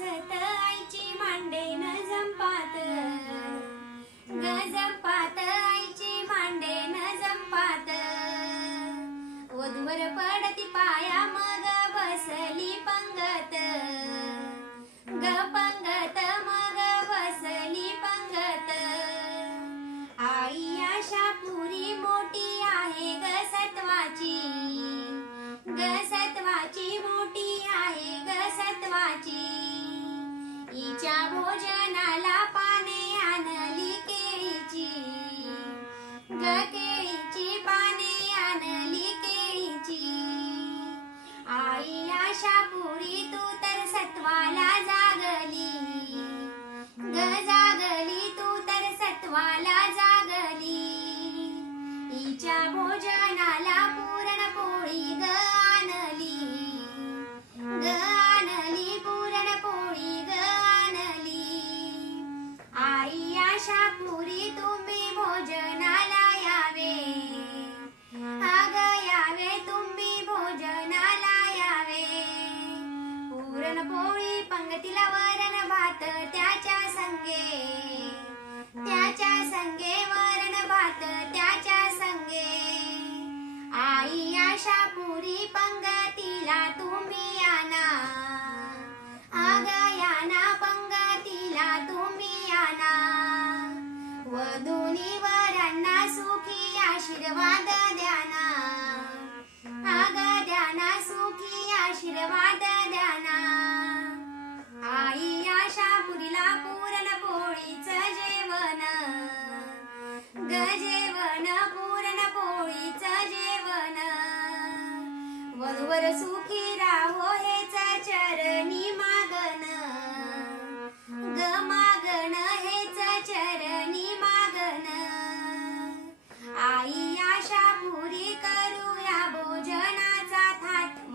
वाजत आईची मांडे न जंपात ग जंपात आईची मांडे न जंपात वधूवर पडती पाया मग बसली पंगत ग पंगत मग बसली पंगत आई आशापुरी मोठी आहे ग सत्वाची ग सत्वाची मोठी आहे ग सत्वाची हिच्या भोजनाला पाने आणली केळीची ग केळीची पाने आणली केळीची आई आशापुरी तू तर सत्वाला जागली ग जागली तू तर सत्वाला जागली हिच्या भोजनाला पुरणपोळी ग आणली ग आणली पुरणपोळी ग आणली आई आशापुरी तुम्ही भोजनाला यावे अग यावे तुम्ही भोजनाला यावे पुरणपोळी पंगतीला वरण भात त्याच्या संगे वरण भात त्याच्या संगे आई आशापुरी पंगतीला तुम्ही आणा अग याना पंगतीला तुम्ही आणा वधूनी वरांना सुखी आशीर्वाद द्याना अग द्याना सुखी आशीर्वाद द्याना आई आशापुरीला पुरणपोळीचं जेवण ग जेवण पुरणपोळीचं जेवण वधूवर